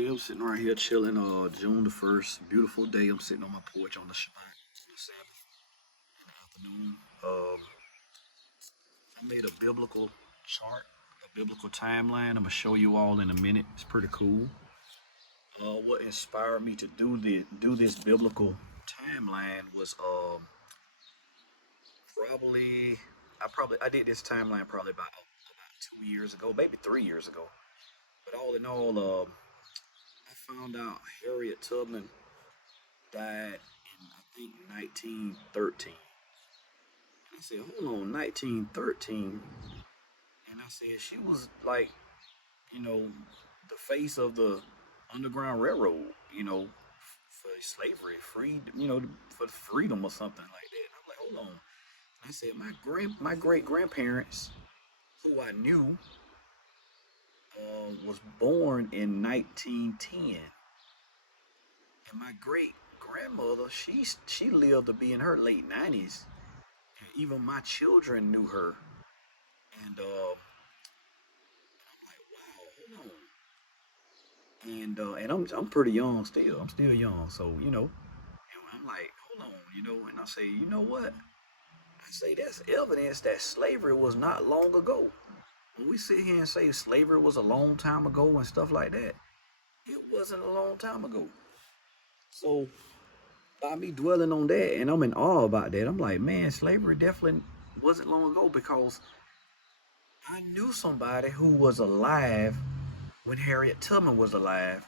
Yeah, I'm sitting right here chilling. June the 1st, beautiful day. I'm sitting on my porch on the Shabbat, on the Sabbath in the afternoon. I made a biblical chart, a biblical timeline. I'm gonna show you all in a minute. It's pretty cool. What inspired me to do this biblical timeline was probably I did this timeline probably about 2 years ago, maybe 3 years ago. But all in all, I found out Harriet Tubman died in I think 1913. And I said, hold on, 1913. And I said she was like, you know, the face of the Underground Railroad, for slavery, for freedom or something like that. I'm like, hold on. And I said, my great grandparents, who I knew, was born in 1910, and my great grandmother, she lived to be in her late 90s. Even my children knew her, and I'm like, wow, hold on. And I'm pretty young still. I'm still young, so And I'm like, hold on, and I say, you know what? I say that's evidence that slavery was not long ago. When we sit here and say slavery was a long time ago and stuff like that, it wasn't a long time ago. So by me dwelling on that, and I'm in awe about that, I'm like, man, slavery definitely wasn't long ago because I knew somebody who was alive when Harriet Tubman was alive,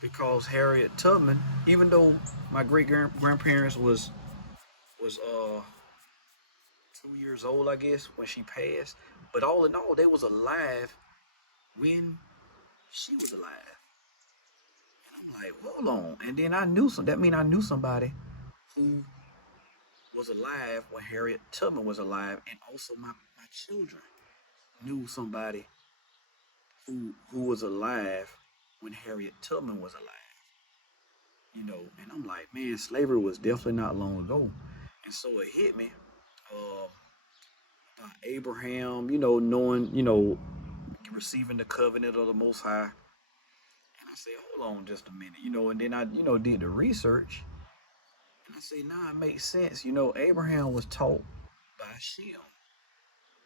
because Harriet Tubman, even though my great grandparents was 2 years old, I guess, when she passed, but all in all, they was alive when she was alive. And I'm like, hold on. And then I knew some. That mean I knew somebody who was alive when Harriet Tubman was alive, and also my children knew somebody who was alive when Harriet Tubman was alive. And I'm like, man, slavery was definitely not long ago. And so it hit me, uh, about Abraham, knowing, receiving the covenant of the Most High. And I said, hold on just a minute, and then I, did the research. And I said, nah, it makes sense. Abraham was taught by Shem.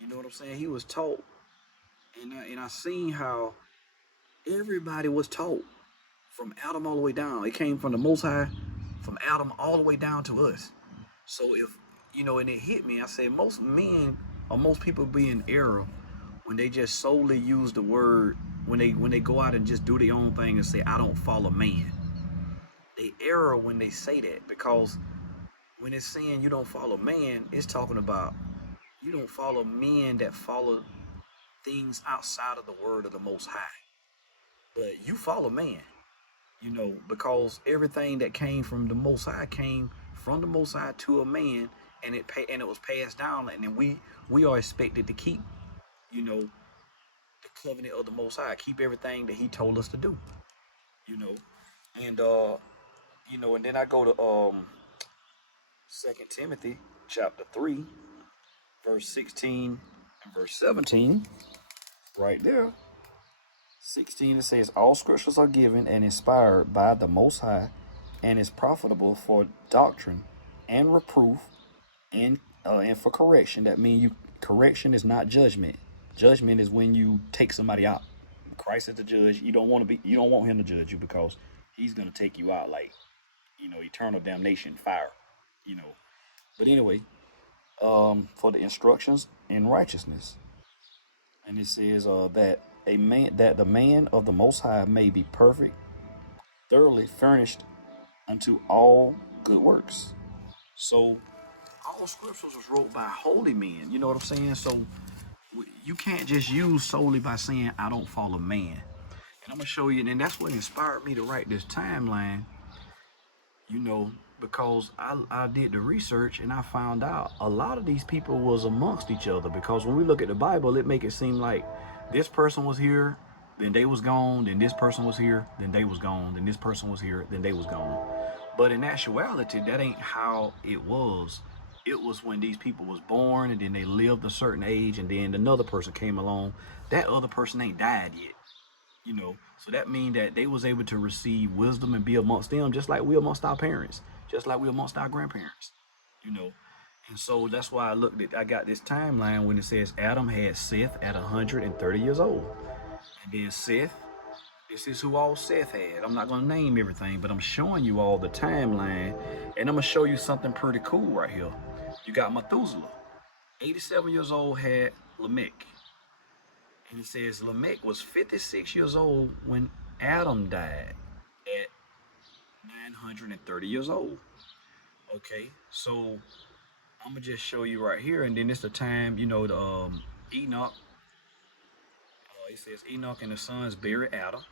You know what I'm saying? He was taught. And I seen how everybody was taught from Adam all the way down. It came from the Most High, from Adam all the way down to us. So if and it hit me, I said most men or most people be in error when they just solely use the word when they go out and just do their own thing and say I don't follow man. They error when they say that, because when it's saying you don't follow man, it's talking about you don't follow men that follow things outside of the word of the Most High. But you follow man, because everything that came from the Most High came from the Most High to a man, and it was passed down, and then we are expected to keep, you know, the covenant of the Most High, keep everything that He told us to do, you know, and and then I go to Second Timothy chapter 3, verse 16 and verse 17, right there. 16, it says, all scriptures are given and inspired by the Most High and is profitable for doctrine and reproof and for correction. That means correction is not judgment. Judgment is when you take somebody out. Christ is the judge. You don't want him to judge you, because he's gonna take you out like, eternal damnation, fire, you know. But anyway, for the instructions in righteousness. And it says that the man of the Most High may be perfect, thoroughly furnished unto all good works. So all scriptures was wrote by holy men. You know what I'm saying? So you can't just use solely by saying I don't follow man. And I'm gonna show you, and that's what inspired me to write this timeline. You know, because I did the research and I found out a lot of these people was amongst each other. Because when we look at the Bible, it make it seem like this person was here, then they was gone, then this person was here, then they was gone, then this person was here, then they was gone. But in actuality, that ain't how it was. It was when these people was born, and then they lived a certain age, and then another person came along. That other person ain't died yet. You know, so that means that they was able to receive wisdom and be amongst them, just like we amongst our parents, just like we amongst our grandparents. You know, and so that's why I got this timeline when it says Adam had Seth at 130 years old, and then Seth. This is who all Seth had. I'm not gonna name everything, but I'm showing you all the timeline, and I'm gonna show you something pretty cool right here. You got Methuselah, 87 years old, had Lamech. And it says Lamech was 56 years old when Adam died at 930 years old. Okay, so I'm gonna just show you right here, and then it's the time, the Enoch. It says Enoch and the sons buried Adam.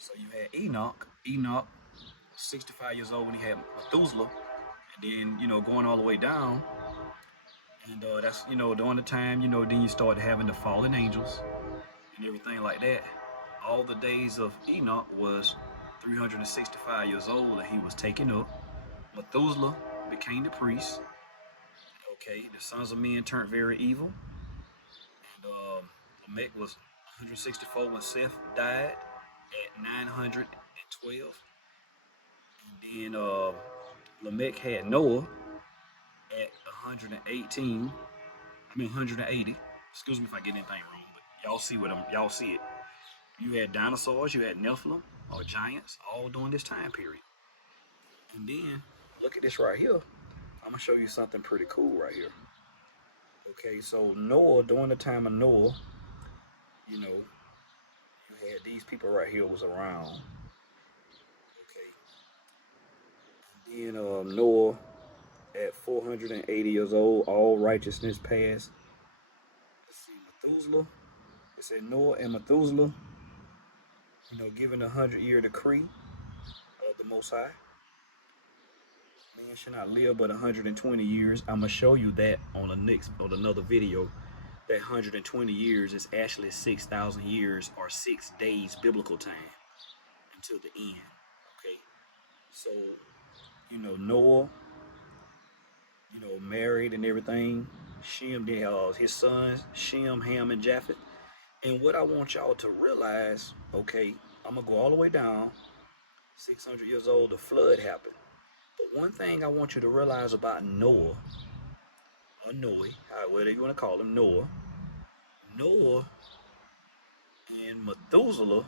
So you had Enoch. Enoch, 65 years old when he had Methuselah, and then going all the way down, and that's during the time then you started having the fallen angels and everything like that. All the days of Enoch was 365 years old, and he was taken up. Methuselah became the priest. Okay, the sons of men turned very evil, and Lamech was 164 when Seth died at 912, and then Lamech had Noah at 118. I mean 180. Excuse me if I get anything wrong, but y'all see it. You had dinosaurs, you had Nephilim or giants, all during this time period. And then look at this right here. I'm gonna show you something pretty cool right here. Okay, so Noah, during the time of Noah, you had these people right here was around. Okay, and then Noah at 480 years old, all righteousness passed. Let's see, Methuselah. It said Noah and Methuselah, given the 100-year decree of the Most High. Man should not live but 120 years. I'm gonna show you that on another video. That 120 years is actually 6,000 years or 6 days biblical time until the end. Okay, so Noah, married and everything. Shem did his sons, Shem, Ham, and Japheth. And what I want y'all to realize, okay, I'm gonna go all the way down. 600 years old, the flood happened. But one thing I want you to realize about Noah, or Noe, whatever you want to call him, Noah and Methuselah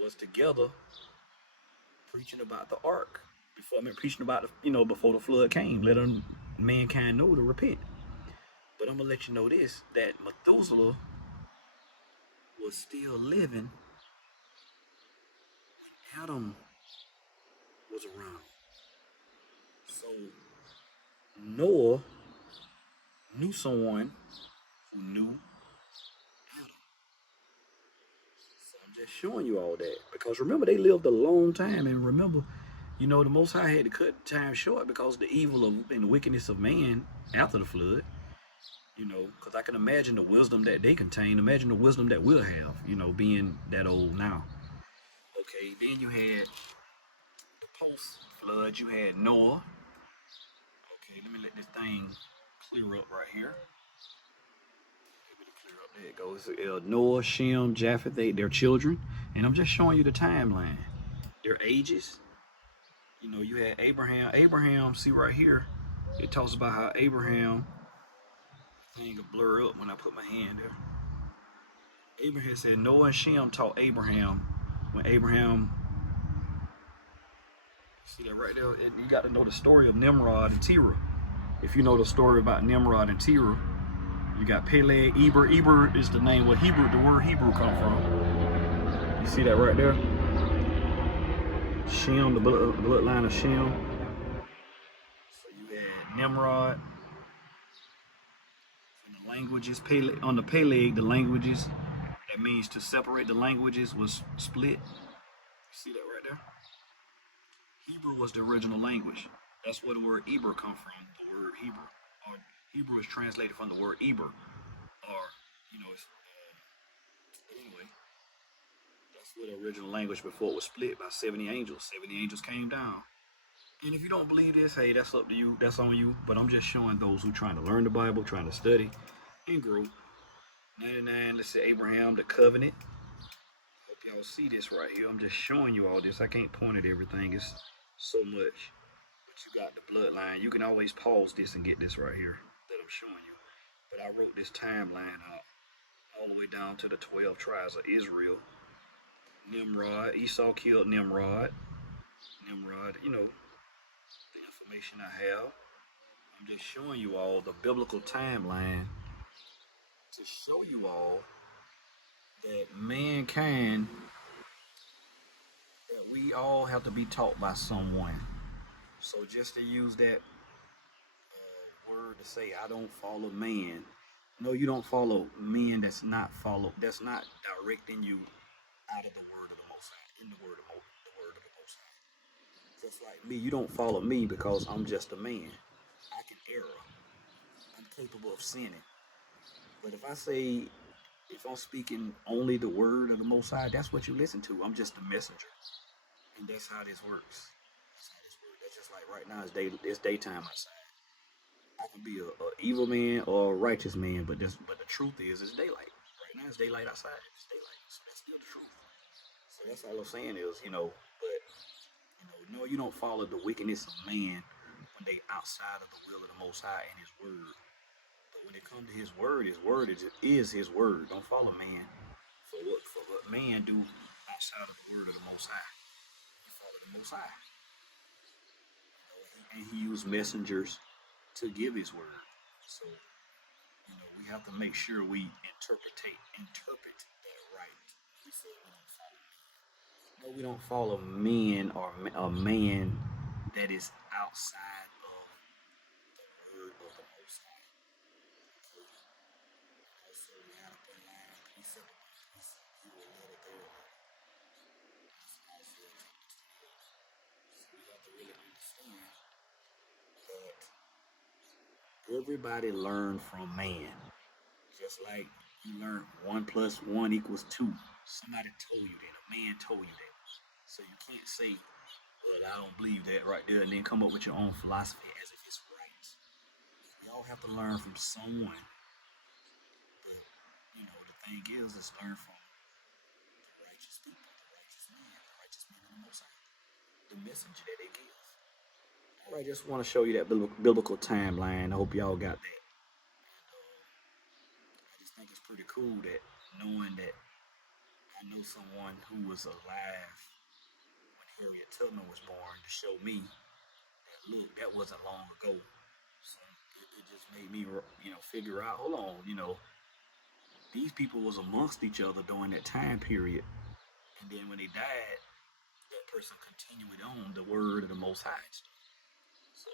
was together preaching about the ark. Preaching about before the flood came, letting mankind know to repent. But I'm gonna let you know this: that Methuselah was still living when Adam was around. So Noah knew someone who knew Adam. So I'm just showing you all that because remember they lived a long time, and remember, the Most High had to cut time short because of the evil and the wickedness of man after the flood. Because I can imagine the wisdom that they contain. Imagine the wisdom that we'll have, being that old now. Okay, then you had the post-flood. You had Noah. Okay, let me let this thing clear up right here. There it goes. Noah, Shem, Japheth, their children. And I'm just showing you the timeline. Their ages. You had Abraham. Abraham, see right here, it talks about how Abraham, thing will blur up when I put my hand there. Abraham said Noah and Shem taught Abraham when Abraham, see that right there? You got to know the story of Nimrod and Terah. If you know the story about Nimrod and Terah, you got Peleg, Eber. Eber is the name where the word Hebrew come from. You see that right there? Shem, the bloodline of Shem. So you had Nimrod. And the languages, on the Peleg, the languages, that means to separate the languages was split. You see that right there? Hebrew was the original language. That's where the word Eber come from, the word Hebrew. Or Hebrew is translated from the word Eber. Or, anyway, that's what the original language before it was split by 70 angels. 70 angels came down. And if you don't believe this, hey, that's up to you. That's on you. But I'm just showing those who trying to learn the Bible, trying to study and grow. 99, let's say Abraham, the covenant. Y'all see this right here. I'm just showing you all this. I can't point at everything. It's so much. But you got the bloodline. You can always pause this and get this right here that I'm showing you. But I wrote this timeline out all the way down to the 12 tribes of Israel. Nimrod, Esau killed Nimrod. Nimrod, the information I have. I'm just showing you all the biblical timeline to show you all that mankind, that we all have to be taught by someone. So just to use that word to say, I don't follow man. No, you don't follow men. That's not directing you out of the word of the Most High, in the word of the Most High. Just like me, you don't follow me because I'm just a man. I can err. I'm capable of sinning. But if I'm speaking only the word of the Most High, that's what you listen to. I'm just a messenger, and that's how this works. That's how this works. That's just like right now. It's daytime outside. I can be a evil man or a righteous man, but the truth is, it's daylight. Right now, it's daylight outside. It's daylight, so that's still the truth. So that's all I'm saying is, but no, you don't follow the wickedness of man when they outside of the will of the Most High and His word. But when it comes to His word is His word. Don't follow man for what man do outside of the word of the Most High. You follow the Most High, and He used messengers to give His word. So we have to make sure we interpret that right. We say we don't follow men or a man that is outside of the word of the Most High. Also, we have to put line precept upon precept. He will let it there. That's Isaiah chapter 28. So we have to really understand that everybody learned from man. Just like you learn 1 + 1 = 2. Somebody told you that. A man told you that. So you can't say, well, I don't believe that right there, and then come up with your own philosophy as if it's right. We all have to learn from someone. But, the thing is learn from the righteous people, the righteous men of the Most High, the messenger that they give. All right, just want to show you that biblical timeline. I hope y'all got that. I just think it's pretty cool that knowing that I know someone who was alive when Harriet Tubman was born to show me that look, that wasn't long ago. So it just made me, figure out. Hold on, these people was amongst each other during that time period, and then when they died, that person continued on the word of the Most High. So